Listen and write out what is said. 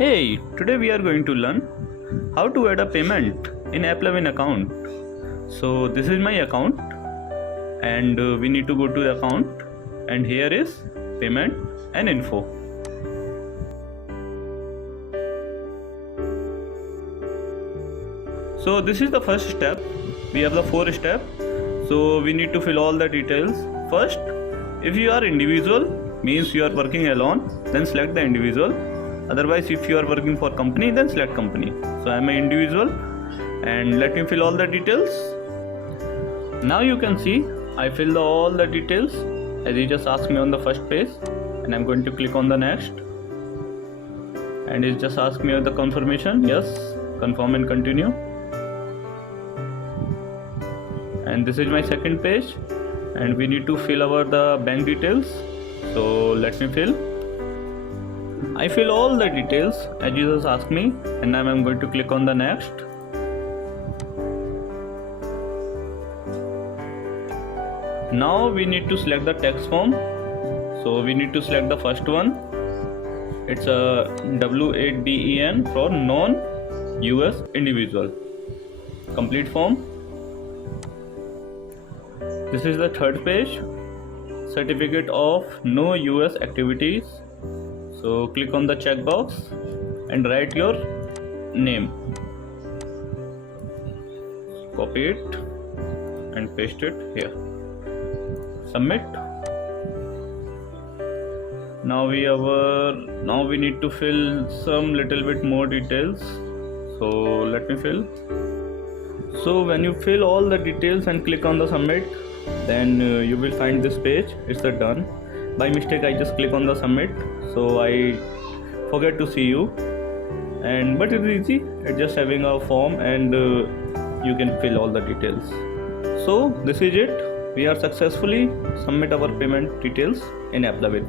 Hey, today we are going to learn how to add a payment in Applovin account. So this is my account and we need to go to the account and here is payment and info. So this is the first step. We have the 4 steps. So we need to fill all the details. First, if you are individual, means you are working alone, then select the individual. Otherwise, if you are working for company, then select company. So I am an individual and let me fill all the details. Now you can see I filled all the details as he just asked me on the first page, and I'm going to click on the next, and it just asked me the confirmation. Yes, confirm and continue. And this is my second page and we need to fill the bank details. So let me fill. I fill all the details as you just asked me, and now I'm going to click on the next. Now we need to select the tax form. So we need to select the first one. It's a W8DEN for non-US individual. Complete form. This is the third page. Certificate of no US activities. So click on the checkbox and write your name. Copy it and paste it here. Submit. Now we need to fill some little bit more details. So let me fill. So when you fill all the details and click on the submit, then you will find this page. It's the done. By mistake I just click on the submit, so I forget to see you, but it's easy. It's just having a form and you can fill all the details. So this is it. We are successfully submit our payment details in Applovin.